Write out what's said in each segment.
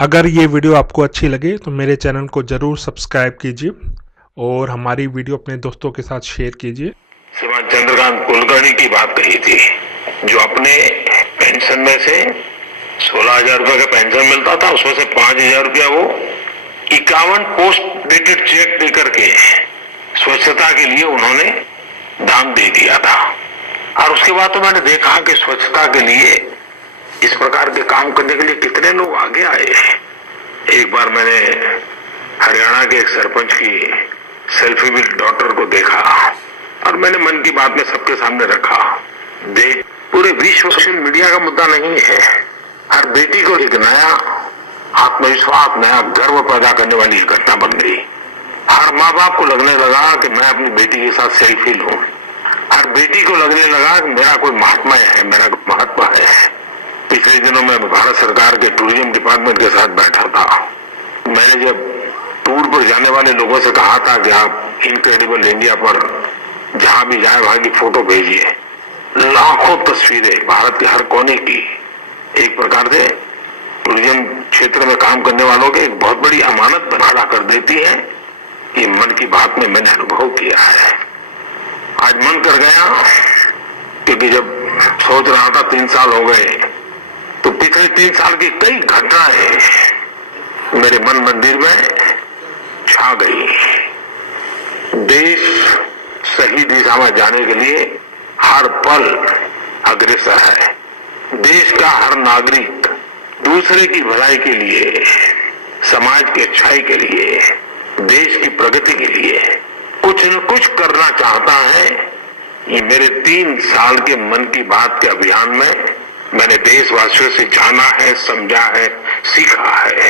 अगर ये वीडियो आपको अच्छी लगे तो मेरे चैनल को जरूर सब्सक्राइब कीजिए और हमारी वीडियो अपने दोस्तों के साथ शेयर कीजिए। श्रीमान चंद्रकांत कुलकर्णी की बात कही थी, जो अपने पेंशन में से 16,000 रुपए का पेंशन मिलता था, उसमें से 5,000 रुपया वो 51 पोस्ट डेटेड चेक देकर के स्वच्छता के लिए उन्होंने दान दे दिया था। और उसके बाद तो मैंने देखा कि स्वच्छता के लिए इस प्रकार के काम करने के लिए कितने लोग आगे आए। एक बार मैंने हरियाणा के एक सरपंच की सेल्फी विद डॉटर को देखा और मैंने मन की बात में सबके सामने रखा। देख, पूरे विश्व सोशल मीडिया का मुद्दा नहीं है। हर बेटी को एक नया आत्मविश्वास, नया गर्व पैदा करने वाली घटना बन गई। हर माँ बाप को लगने लगा कि मैं अपनी बेटी के साथ सेल्फी लूं। हर बेटी को लगने लगा कि मेरा कोई महात्मा है, मेरा कोई महत्व है। पिछले दिनों में भारत सरकार के टूरिज्म डिपार्टमेंट के साथ बैठा था। मैंने जब टूर पर जाने वाले लोगों से कहा था कि आप इनक्रेडिबल इंडिया पर जहां भी जाए वहां की फोटो भेजिए, लाखों तस्वीरें भारत के हर कोने की एक प्रकार से टूरिज्म क्षेत्र में काम करने वालों के एक बहुत बड़ी अमानत बना कर देती है। ये मन की बात में मैंने अनुभव किया है। आज मन कर गया, क्योंकि जब सोच रहा था 3 साल हो गए, तो पिछले 3 साल की कई घटनाएं मेरे मन मंदिर में छा गई। देश सही दिशा में जाने के लिए हर पल अग्रसर है। देश का हर नागरिक दूसरे की भलाई के लिए, समाज की अच्छाई के लिए, देश की प्रगति के लिए कुछ न कुछ करना चाहता है। ये मेरे 3 साल के मन की बात के अभियान में मैंने देशवासियों से जाना है, समझा है, सीखा है।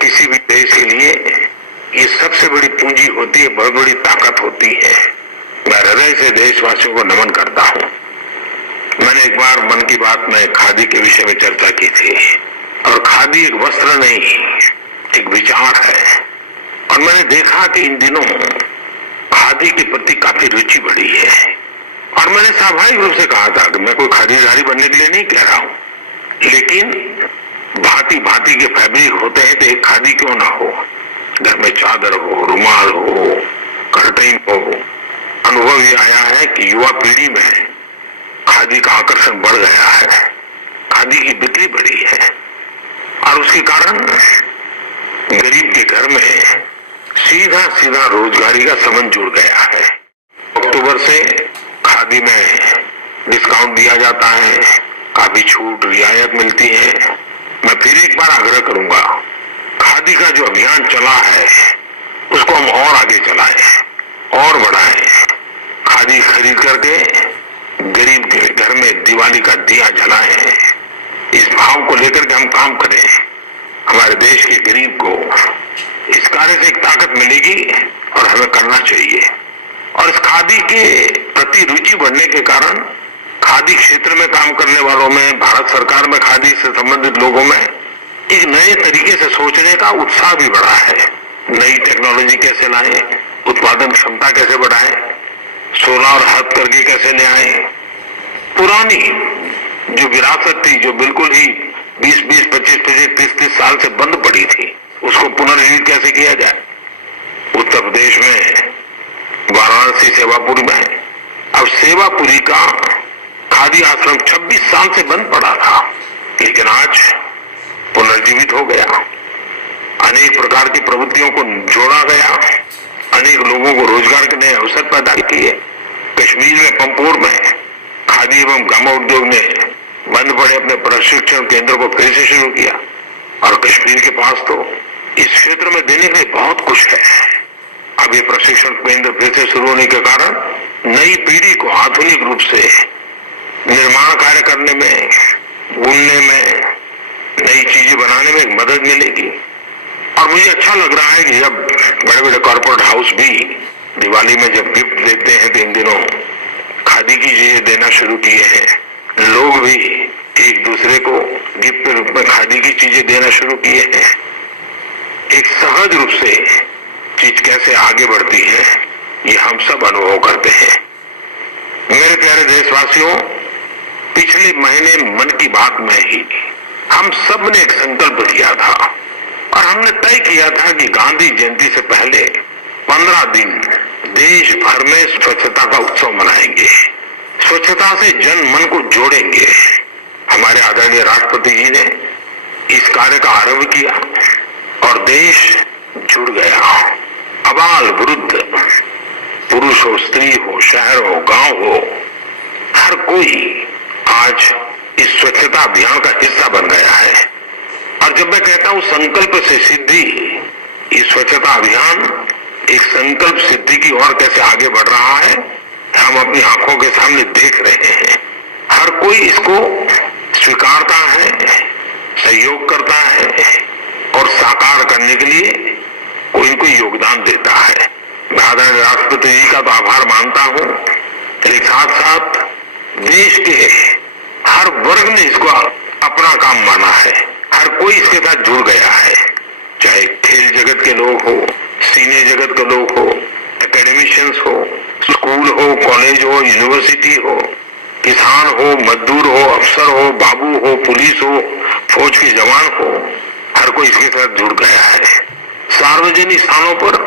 किसी भी देश के लिए ये सबसे बड़ी पूंजी होती है, बहुत बड़ी ताकत होती है। मैं हृदय से देशवासियों को नमन करता हूँ। मैंने एक बार मन की बात में खादी के विषय में चर्चा की थी, और खादी एक वस्त्र नहीं, एक विचार है। और मैंने देखा कि इन दिनों खादी के प्रति काफी रुचि बढ़ी है। और मैंने स्वाभाविक रूप से कहा था कि मैं कोई खादीधारी बनने के लिए नहीं कह रहा हूं, लेकिन भांति भांति के फैब्रिक होते हैं, तो एक खादी क्यों ना हो। घर में चादर हो, रुमाल हो, कर्टन हो। अनुभव ये आया है कि युवा पीढ़ी में खादी का आकर्षण बढ़ गया है, खादी की बिक्री बढ़ी है, और उसके कारण गरीब के घर में सीधा सीधा रोजगारी का संबंध जुड़ गया है। अक्टूबर से खादी में डिस्काउंट दिया जाता है, काफी छूट रियायत मिलती है। मैं फिर एक बार आग्रह करूंगा, खादी का जो अभियान चला है उसको हम और आगे चलाएं और बढ़ाएं। खादी खरीद करके गरीब के घर में दिवाली का दिया जलाएं। इस भाव को लेकर के हम काम करें। हमारे देश के गरीब को इस कार्य से एक ताकत मिलेगी और हमें करना चाहिए। और इस खादी के प्रति रुचि बढ़ने के कारण खादी क्षेत्र में काम करने वालों में, भारत सरकार में खादी से संबंधित लोगों में एक नए तरीके से सोचने का उत्साह भी बढ़ा है। नई टेक्नोलॉजी कैसे लाएं, उत्पादन क्षमता कैसे बढ़ाएं, सोलर हथकरघे कैसे ले आए, पुरानी जो विरासत थी, जो बिल्कुल ही 20-20, 25-25, 30-30 साल से बंद पड़ी थी, उसको पुनर्जीवित कैसे किया जाए। उत्तर प्रदेश में वाराणसी सेवापुरी में अब सेवापुरी का खादी आश्रम 26 साल से बंद पड़ा था, लेकिन आज पुनर्जीवित हो गया। अनेक प्रकार की प्रवृत्तियों को जोड़ा गया, अनेक लोगों को रोजगार के नए अवसर पैदा किए। कश्मीर में पंपोर में खादी एवं ग्रामोद्योग ने बंद पड़े अपने प्रशिक्षण केंद्र को फिर से शुरू किया, और कश्मीर के पास तो इस क्षेत्र में देने के लिए बहुत कुछ है। अब ये प्रशिक्षण केंद्र फिर से शुरू होने के कारण नई पीढ़ी को आधुनिक रूप से निर्माण कार्य करने में, बुनने में, नई चीजें बनाने में एक मदद मिलेगी। और मुझे अच्छा लग रहा है कि जब बड़े बड़े कॉर्पोरेट हाउस भी दिवाली में जब गिफ्ट देते हैं तो इन दिनों खादी की चीजें देना शुरू किए हैं। लोग भी एक दूसरे को गिफ्ट के रूप में खादी की चीजें देना शुरू किए हैं। एक सहज रूप से चीज कैसे आगे बढ़ती है, ये हम सब अनुभव करते हैं। मेरे प्यारे देशवासियों, पिछले महीने मन की बात में ही हम सब ने एक संकल्प लिया था और हमने तय किया था कि गांधी जयंती से पहले 15 दिन देश भर में स्वच्छता का उत्सव मनाएंगे, स्वच्छता से जन मन को जोड़ेंगे। हमारे आदरणीय राष्ट्रपति जी ने इस कार्य का आरंभ किया और देश जुड़ गया। अबाल वृद्ध, पुरुष हो, स्त्री हो, शहर हो, गांव हो, हर कोई आज इस स्वच्छता अभियान का हिस्सा बन गया है। और जब मैं कहता हूं संकल्प से सिद्धि, ये स्वच्छता अभियान एक संकल्प सिद्धि की ओर कैसे आगे बढ़ रहा है, हम अपनी आंखों के सामने देख रहे हैं। हर कोई इसको स्वीकारता है, सहयोग करता है और साकार करने के लिए कोई न कोई योगदान देता है। मैं आदरणीय राष्ट्रपति जी का तो आभार मानता हूं, लेकिन साथ साथ देश के हर वर्ग ने इसको अपना काम माना है। हर कोई इसके साथ जुड़ गया है, चाहे खेल जगत के लोग हो, सिने जगत के लोग हो, एकेडमिशियंस हो, स्कूल हो, कॉलेज हो, यूनिवर्सिटी हो, किसान हो, मजदूर हो, अफसर हो, बाबू हो, पुलिस हो, फौज के जवान हो, हर कोई इसके साथ जुड़ गया है। सार्वजनिक स्थानों पर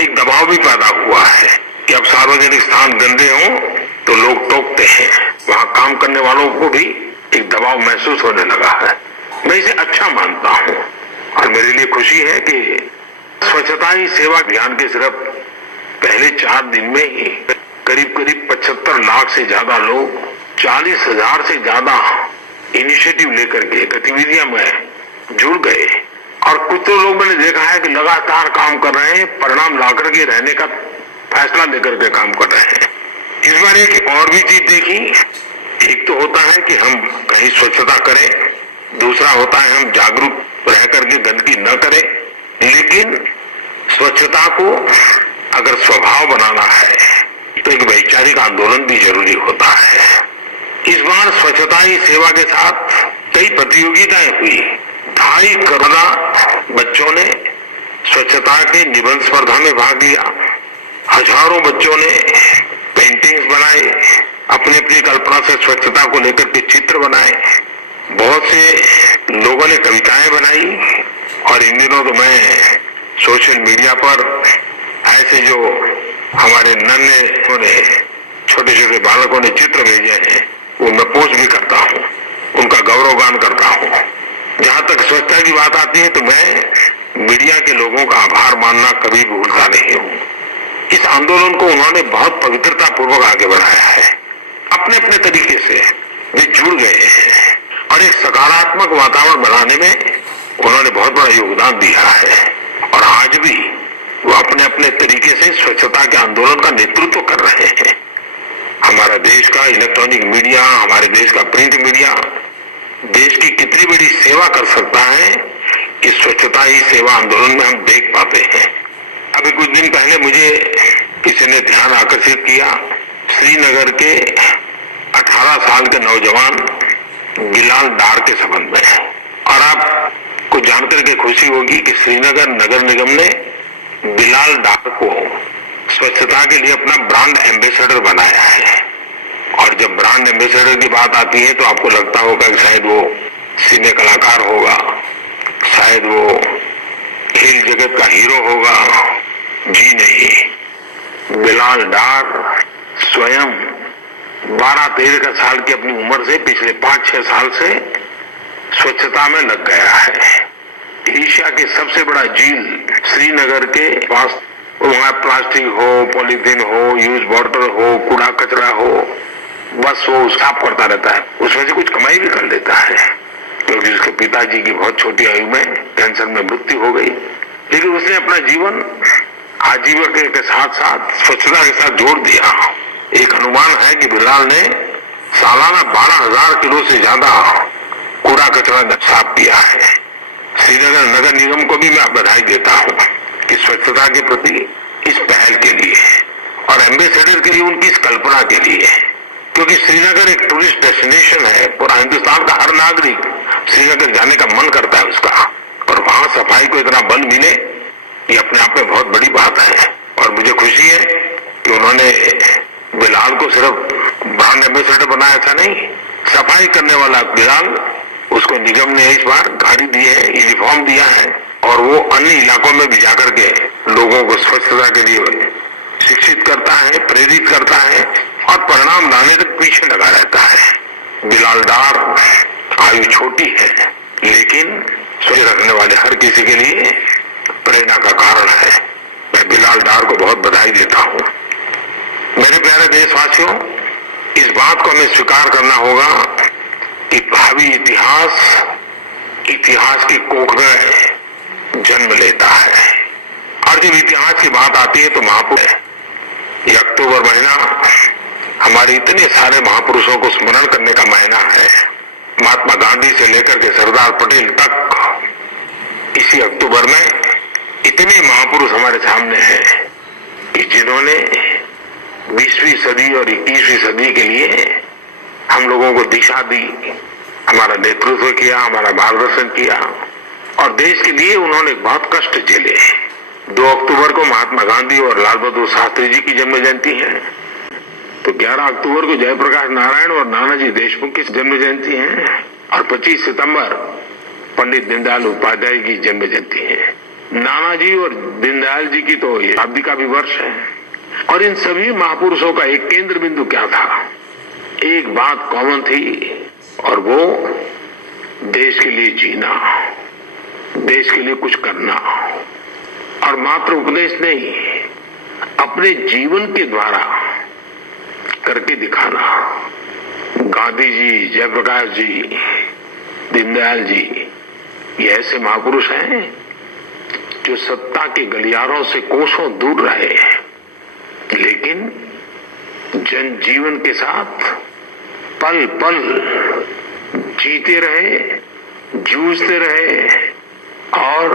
एक दबाव भी पैदा हुआ है कि अब सार्वजनिक स्थान गंदे हों तो लोग टोकते हैं, वहां काम करने वालों को भी एक दबाव महसूस होने लगा है। मैं इसे अच्छा मानता हूं और मेरे लिए खुशी है कि स्वच्छता ही सेवा अभियान के सिर्फ पहले 4 दिन में ही करीब 75 लाख से ज्यादा लोग 40,000 से ज्यादा इनिशिएटिव लेकर के गतिविधियां में जुड़ गए। और कुछ तो लोग मैंने देखा है कि लगातार काम कर रहे हैं, परिणाम ला करके रहने का फैसला लेकर के काम कर रहे हैं। इस बार एक और भी चीज देखी, एक तो होता है कि हम कहीं स्वच्छता करें, दूसरा होता है हम जागरूक रह करके गंदगी न करें। लेकिन स्वच्छता को अगर स्वभाव बनाना है तो एक वैचारिक आंदोलन भी जरूरी होता है। इस बार स्वच्छता ही सेवा के साथ कई प्रतियोगिताएं हुई। 2.5 करोड़ बच्चों ने स्वच्छता के निबंध स्पर्धा में भाग लिया। हजारों बच्चों ने पेंटिंग्स बनाए, अपनी अपनी कल्पना से स्वच्छता को लेकर के चित्र बनाए। बहुत से लोगों ने कविताएं बनाई और इन दिनों तो मैं सोशल मीडिया पर ऐसे जो हमारे नन्हे छोटे छोटे बालकों ने चित्र भेजे हैं वो मैं पोस्ट भी करता हूँ, उनका गौरवगान करता हूँ। जहाँ तक स्वच्छता की बात आती है तो मैं मीडिया के लोगों का आभार मानना कभी भूलता नहीं हूँ। इस आंदोलन को उन्होंने बहुत पवित्रता पूर्वक आगे बढ़ाया है, अपने अपने तरीके से वे जुड़ गए हैं और एक सकारात्मक वातावरण बनाने में उन्होंने बहुत बड़ा योगदान दिया है। और आज भी वो अपने अपने तरीके से स्वच्छता के आंदोलन का नेतृत्व कर रहे हैं। हमारा देश का इलेक्ट्रॉनिक मीडिया, हमारे देश का प्रिंट मीडिया देश की कितनी बड़ी सेवा कर सकता है, इस स्वच्छता ही सेवा आंदोलन में हम देख पाते हैं। अभी कुछ दिन पहले मुझे किसी ने ध्यान आकर्षित किया श्रीनगर के 18 साल के नौजवान बिलाल डार के संबंध में। और आपको जानकर के खुशी होगी कि श्रीनगर नगर निगम ने बिलाल डार को स्वच्छता के लिए अपना ब्रांड एम्बेसडर बनाया है। और जब ब्रांड एम्बेसडर की बात आती है तो आपको लगता होगा कि शायद वो सिने कलाकार होगा, शायद वो खेल जगत का हीरो होगा। जी नहीं, बिलाल डार स्वयं 12-13 साल की अपनी उम्र से पिछले 5-6 साल से स्वच्छता में लग गया है। एशिया के सबसे बड़ा झील श्रीनगर के पास, वहां प्लास्टिक हो, पॉलीथीन हो, यूज बॉटल हो, कूड़ा कचरा हो, बस वो साफ करता रहता है। उसमें से कुछ कमाई भी कर लेता है क्योंकि उसके पिताजी की बहुत छोटी आयु में कैंसर में मृत्यु हो गई। लेकिन उसने अपना जीवन आजीविका के साथ साथ स्वच्छता के साथ जोड़ दिया। एक अनुमान है कि बिलाल ने सालाना 12,000 किलो से ज्यादा कूड़ा कचरा साफ किया है। श्रीनगर नगर निगम को भी मैं बधाई देता हूँ कि स्वच्छता के प्रति इस पहल के लिए और एम्बेसडर के लिए उनकी इस कल्पना के लिए, क्योंकि श्रीनगर एक टूरिस्ट डेस्टिनेशन है। पूरा हिंदुस्तान का हर नागरिक श्रीनगर जाने का मन करता है उसका, और वहां सफाई को इतना बल मिले ये अपने आप में बहुत बड़ी बात है। और मुझे खुशी है कि उन्होंने बिलाल को सिर्फ ब्रांड एम्बेसडर बनाया था नहीं, सफाई करने वाला बिलाल उसको निगम ने इस बार गाड़ी दी है, यूनिफॉर्म दिया है और वो अन्य इलाकों में भी जाकर के लोगों को स्वच्छता के लिए शिक्षित करता है, प्रेरित करता है और परिणाम लाने तक पीछे लगा रहता है। बिलाल डार आयु छोटी है लेकिन स्वच्छ रखने वाले हर किसी के लिए प्रेरणा का कारण है। मैं बिलाल डार को बहुत बधाई देता हूँ। मेरे प्यारे देशवासियों, इस बात को हमें स्वीकार करना होगा कि भावी इतिहास की कोख में जन्म लेता है और जब इतिहास की बात आती है तो महापुरुष, ये अक्टूबर महीना हमारे इतने सारे महापुरुषों को स्मरण करने का महीना है। महात्मा गांधी से लेकर के सरदार पटेल तक इसी अक्टूबर में इतने महापुरुष हमारे सामने हैं कि जिन्होंने 20वीं सदी और 21वीं सदी के लिए हम लोगों को दिशा दी, हमारा नेतृत्व किया, हमारा मार्गदर्शन किया और देश के लिए उन्होंने बहुत कष्ट झेले। 2 अक्टूबर को महात्मा गांधी और लाल बहादुर शास्त्री जी की जन्म जयंती है, तो 11 अक्टूबर को जयप्रकाश नारायण और नानाजी देशमुख की जन्म जयंती है और 25 सितंबर पंडित दीनदयाल उपाध्याय की जन्म जयंती है। नानाजी और दीनदयाल जी की तो ये शताब्दी का भी वर्ष है। और इन सभी महापुरुषों का एक केंद्र बिंदु क्या था? एक बात कॉमन थी और वो देश के लिए जीना, देश के लिए कुछ करना और मात्र उपदेश नहीं, अपने जीवन के द्वारा करके दिखाना। गांधी जी, जयप्रकाश जी, दीनदयाल जी ये ऐसे महापुरुष हैं जो सत्ता के गलियारों से कोसों दूर रहे लेकिन जनजीवन के साथ पल पल जीते रहे, जूझते रहे और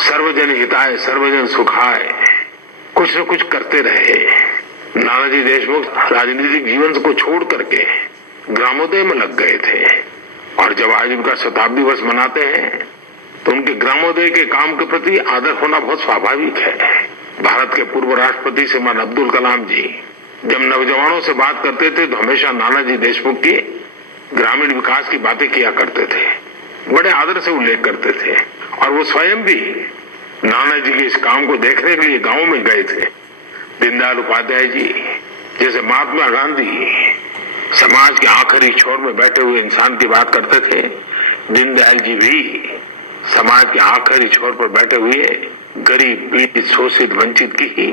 सर्वजन हिताय सर्वजन सुखाय कुछ न कुछ करते रहे। नानाजी देशमुख राजनीतिक जीवन को छोड़ करके ग्रामोदय में लग गए थे और जब आज उनका शताब्दी वर्ष मनाते हैं तो उनके ग्रामोदय के काम के प्रति आदर होना बहुत स्वाभाविक है। भारत के पूर्व राष्ट्रपति श्रीमान अब्दुल कलाम जी जब नौजवानों से बात करते थे तो हमेशा नानाजी देशमुख की ग्रामीण विकास की बातें किया करते थे, बड़े आदर से उल्लेख करते थे और वो स्वयं भी नानाजी के इस काम को देखने के लिए गांव में गए थे। दीनदयाल उपाध्याय जी जैसे महात्मा गांधी समाज के आखिरी छोर में बैठे हुए इंसान की बात करते थे, दीनदयाल जी भी समाज के आखिरी छोर पर बैठे हुए गरीब, पीड़ित, शोषित, वंचित की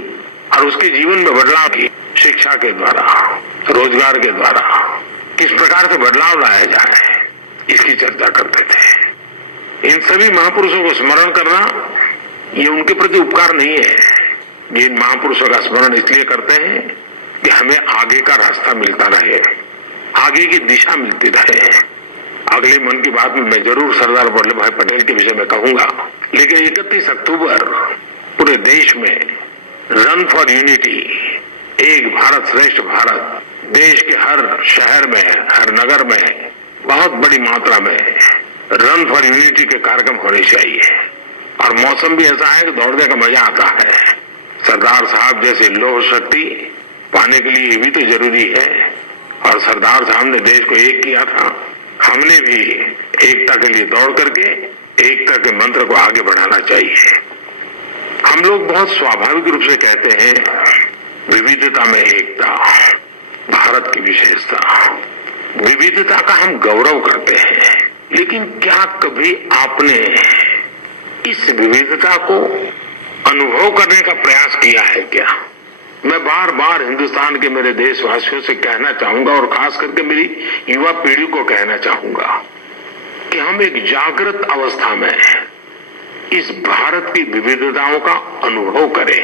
और उसके जीवन में बदलाव की शिक्षा के द्वारा, रोजगार के द्वारा किस प्रकार से बदलाव लाया जाए इसकी चर्चा करते थे। इन सभी महापुरुषों को स्मरण करना ये उनके प्रति उपकार नहीं है, ये इन महापुरुषों का स्मरण इसलिए करते हैं कि हमें आगे का रास्ता मिलता रहे, आगे की दिशा मिलती रहे। अगले मन की बात में मैं जरूर सरदार वल्लभ भाई पटेल के विषय में कहूंगा, लेकिन 31 अक्टूबर पूरे देश में रन फॉर यूनिटी, एक भारत श्रेष्ठ भारत, देश के हर शहर में, हर नगर में बहुत बड़ी मात्रा में रन फॉर यूनिटी के कार्यक्रम होने चाहिए। और मौसम भी ऐसा है कि दौड़ने का मजा आता है। सरदार साहब जैसे लौह शक्ति पाने के लिए भी तो जरूरी है और सरदार साहब ने देश को एक किया था, हमने भी एकता के लिए दौड़ करके एकता के मंत्र को आगे बढ़ाना चाहिए। हम लोग बहुत स्वाभाविक रूप से कहते हैं विविधता में एकता, भारत की विशेषता, विविधता का हम गौरव करते हैं, लेकिन क्या कभी आपने इस विविधता को अनुभव करने का प्रयास किया है क्या? मैं बार बार हिंदुस्तान के मेरे देशवासियों से कहना चाहूंगा और खास करके मेरी युवा पीढ़ी को कहना चाहूंगा कि हम एक जागृत अवस्था में इस भारत की विविधताओं का अनुभव करें,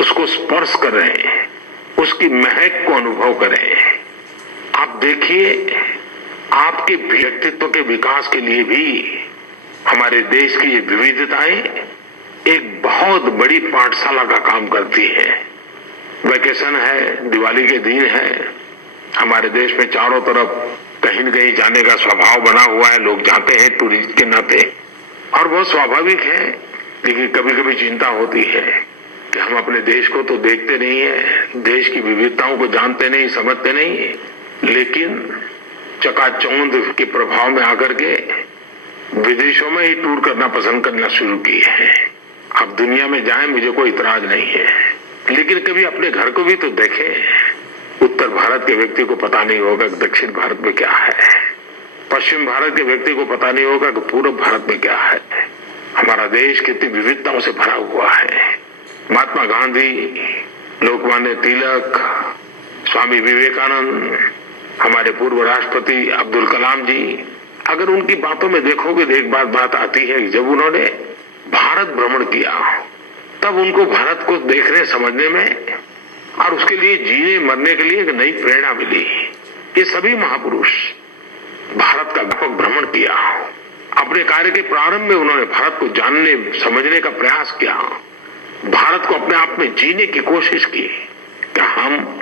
उसको स्पर्श करें, उसकी महक को अनुभव करें। आप देखिए, आपके व्यक्तित्व के विकास के लिए भी हमारे देश की ये विविधताएं एक बहुत बड़ी पाठशाला का काम करती है। वैकेशन है, दिवाली के दिन है, हमारे देश में चारों तरफ कहीं न कहीं जाने का स्वभाव बना हुआ है, लोग जाते हैं टूरिस्ट के नाते और बहुत स्वाभाविक है। लेकिन कभी कभी चिंता होती है कि हम अपने देश को तो देखते नहीं है, देश की विविधताओं को जानते नहीं, समझते नहीं, लेकिन चकाचौंध के प्रभाव में आकर के विदेशों में ही टूर करना पसंद करना शुरू किए हैं। अब दुनिया में जाएं, मुझे कोई इतराज नहीं है, लेकिन कभी अपने घर को भी तो देखें। उत्तर भारत के व्यक्ति को पता नहीं होगा कि दक्षिण भारत में क्या है, पश्चिम भारत के व्यक्ति को पता नहीं होगा कि पूर्व भारत में क्या है। हमारा देश कितनी विविधताओं से भरा हुआ है। महात्मा गांधी, लोकमान्य तिलक, स्वामी विवेकानंद, हमारे पूर्व राष्ट्रपति अब्दुल कलाम जी, अगर उनकी बातों में देखोगे तो एक बात आती है कि जब उन्होंने भारत भ्रमण किया तब उनको भारत को देखने समझने में और उसके लिए जीने मरने के लिए एक नई प्रेरणा मिली। ये सभी महापुरुष भारत का व्यापक भ्रमण किया। अपने कार्य के प्रारंभ में उन्होंने भारत को जानने समझने का प्रयास किया, भारत को अपने आप में जीने की कोशिश की कि हम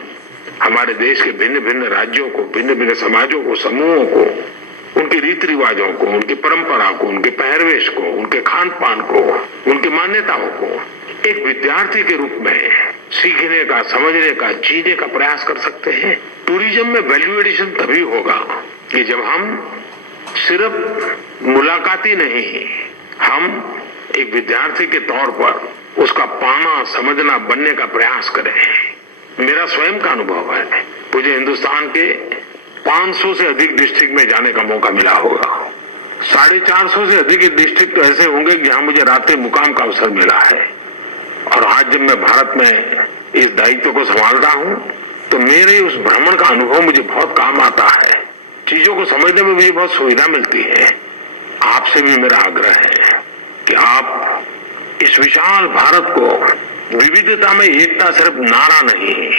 हमारे देश के भिन्न भिन्न राज्यों को, भिन्न भिन्न समाजों को, समूहों को, उनके रीति रिवाजों को, उनकी परंपरा को, उनके पहरवेश को, उनके खान पान को, उनकी मान्यताओं को एक विद्यार्थी के रूप में सीखने का, समझने का, जीने का प्रयास कर सकते हैं। टूरिज्म में वैल्यू एडिशन तभी होगा कि जब हम सिर्फ मुलाकाती नहीं, हम एक विद्यार्थी के तौर पर उसका पाना, समझना, बनने का प्रयास करें। मेरा स्वयं का अनुभव है, मुझे हिंदुस्तान के 500 से अधिक डिस्ट्रिक्ट में जाने का मौका मिला होगा। 450 से अधिक डिस्ट्रिक्ट तो ऐसे होंगे जहां मुझे रात्रि मुकाम का अवसर मिला है। और आज जब मैं भारत में इस दायित्व को संभालता हूं तो मेरे उस भ्रमण का अनुभव मुझे बहुत काम आता है। चीजों को समझने में मुझे बहुत सुविधा मिलती है। आपसे भी मेरा आग्रह है कि आप इस विशाल भारत को विविधता में एकता सिर्फ नारा नहीं,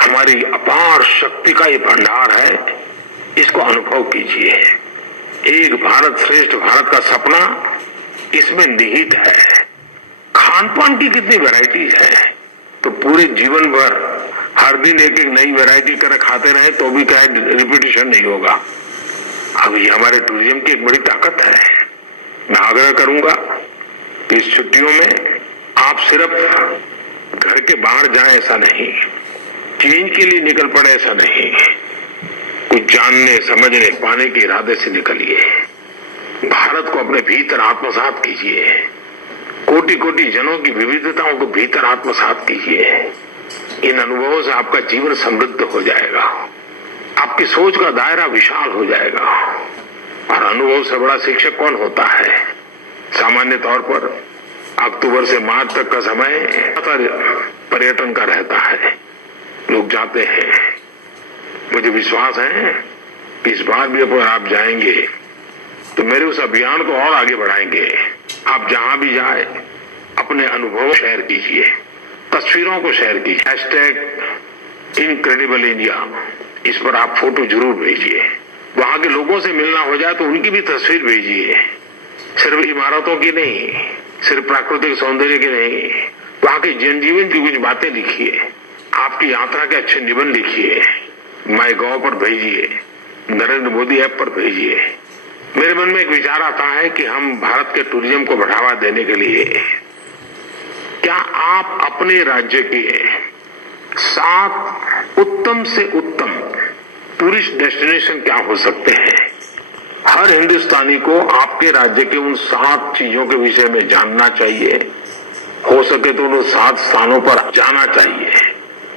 हमारी अपार शक्ति का ये भंडार है, इसको अनुभव कीजिए। एक भारत श्रेष्ठ भारत का सपना इसमें निहित है। खान पान की कितनी वैरायटी है, तो पूरे जीवन भर हर दिन एक एक नई वैरायटी कर खाते रहे तो भी क्या रिपीटिशन नहीं होगा। अब ये हमारे टूरिज्म की एक बड़ी ताकत है। मैं आग्रह करूंगा कि इस छुट्टियों में आप सिर्फ घर के बाहर जाएं ऐसा नहीं, चेंज के लिए निकल पड़े ऐसा नहीं, कुछ जानने समझने पाने के इरादे से निकलिए। भारत को अपने भीतर आत्मसात कीजिए, कोटि कोटि जनों की विविधताओं को भीतर आत्मसात कीजिए। इन अनुभवों से आपका जीवन समृद्ध हो जाएगा, आपकी सोच का दायरा विशाल हो जाएगा। और अनुभव से बड़ा शिक्षक कौन होता है? सामान्य तौर पर अक्टूबर से मार्च तक का समय पर्यटन का रहता है, लोग जाते हैं। मुझे विश्वास है कि इस बार भी अगर आप जाएंगे तो मेरे उस अभियान को और आगे बढ़ाएंगे। आप जहां भी जाए अपने अनुभव शेयर कीजिए, तस्वीरों को शेयर कीजिए। हैशटैग इनक्रेडिबल इंडिया, इस पर आप फोटो जरूर भेजिए। वहां के लोगों से मिलना हो जाए तो उनकी भी तस्वीर भेजिए, सिर्फ इमारतों की नहीं, सिर्फ प्राकृतिक सौंदर्य की नहीं, वहां के जनजीवन की कुछ बातें लिखिए, आपकी यात्रा के अच्छे निबंध लिखिए, माईगॉव पर भेजिए, नरेंद्र मोदी ऐप पर भेजिए। मेरे मन में एक विचार आता है कि हम भारत के टूरिज्म को बढ़ावा देने के लिए क्या आप अपने राज्य के 7 उत्तम से उत्तम टूरिस्ट डेस्टिनेशन क्या हो सकते हैं? हर हिंदुस्तानी को आपके राज्य के उन 7 चीजों के विषय में जानना चाहिए। हो सके तो उन 7 स्थानों पर जाना चाहिए।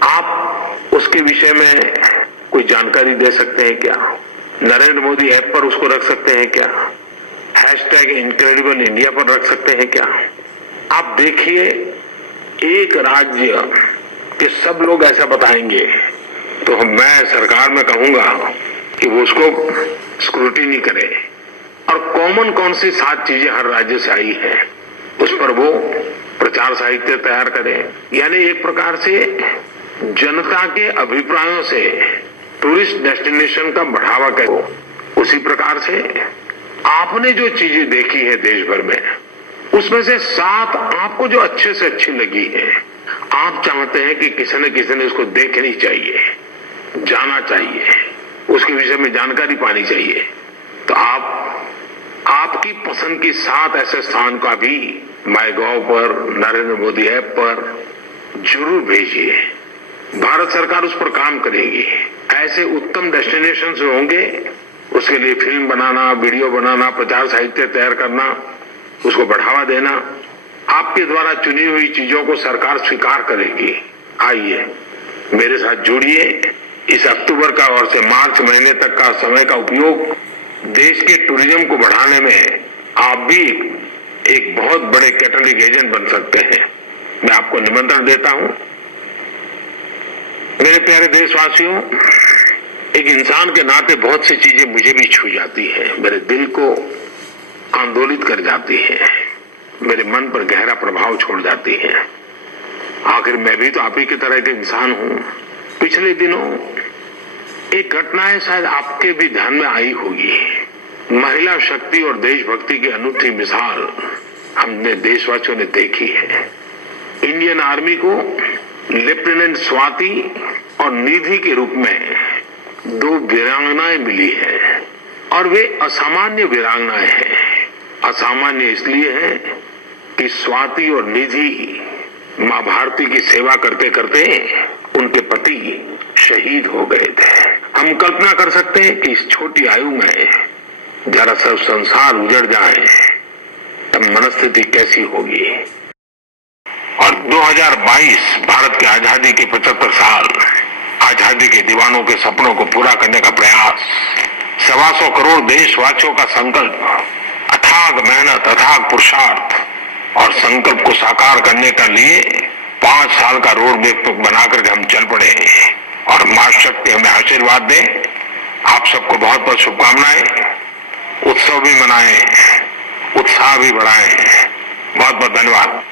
आप उसके विषय में कोई जानकारी दे सकते हैं क्या? नरेंद्र मोदी ऐप पर उसको रख सकते हैं क्या? हैशटैग इनक्रेडिबल इंडिया पर रख सकते हैं क्या? आप देखिए, एक राज्य के सब लोग ऐसा बताएंगे तो मैं सरकार में कहूंगा कि वो उसको स्क्रूटिनी करे और कॉमन कौन सी 7 चीजें हर राज्य से आई है उस पर वो प्रचार साहित्य तैयार करे। यानी एक प्रकार से जनता के अभिप्रायों से टूरिस्ट डेस्टिनेशन का बढ़ावा करो। उसी प्रकार से आपने जो चीजें देखी है देश भर में, उसमें से 7 आपको जो अच्छे से अच्छी लगी है, आप चाहते हैं कि किसी न किसी ने उसको देखनी चाहिए, जाना चाहिए, उसके विषय में जानकारी पानी चाहिए, तो आप आपकी पसंद की 7 ऐसे स्थान का भी माईगॉव पर, नरेंद्र मोदी ऐप पर जरूर भेजिए। भारत सरकार उस पर काम करेगी। ऐसे उत्तम डेस्टिनेशन जो होंगे उसके लिए फिल्म बनाना, वीडियो बनाना, प्रचार साहित्य तैयार करना, उसको बढ़ावा देना, आपके द्वारा चुनी हुई चीजों को सरकार स्वीकार करेगी। आइए मेरे साथ जुड़िए। इस अक्टूबर का और से मार्च महीने तक का समय का उपयोग देश के टूरिज्म को बढ़ाने में आप भी एक बहुत बड़े कैटलिक एजेंट बन सकते हैं। मैं आपको निमंत्रण देता हूं। मेरे प्यारे देशवासियों, एक इंसान के नाते बहुत सी चीजें मुझे भी छू जाती हैं, मेरे दिल को आंदोलित कर जाती हैं, मेरे मन पर गहरा प्रभाव छोड़ जाती हैं। आखिर मैं भी तो आप ही की तरह के इंसान हूं। पिछले दिनों एक घटना है, शायद आपके भी ध्यान में आई होगी। महिला शक्ति और देशभक्ति की अनूठी मिसाल हमने देशवासियों ने देखी है। इंडियन आर्मी को लेफ्टिनेंट स्वाति और निधि के रूप में 2 वीरांगनाएं मिली है और वे असामान्य वीरांगनाएं हैं। असामान्य इसलिए है कि स्वाति और निधि मां भारती की सेवा करते करते उनके पति शहीद हो गए थे। हम कल्पना कर सकते हैं कि इस छोटी आयु में जरा सब संसार उजड़ जाए तब मनस्थिति कैसी होगी। और 2022 भारत की आजादी के 75 साल, आजादी के दीवानों के सपनों को पूरा करने का प्रयास, 125 करोड़ देशवासियों का संकल्प, अथाग मेहनत, अथाग पुरुषार्थ और संकल्प को साकार करने के लिए 5 साल का रोड मैप बनाकर हम चल पड़े और मां शक्ति हमें आशीर्वाद दे। आप सबको बहुत बहुत शुभकामनाएं। उत्सव भी मनाएं, उत्साह भी बढ़ाएं। बहुत बहुत धन्यवाद।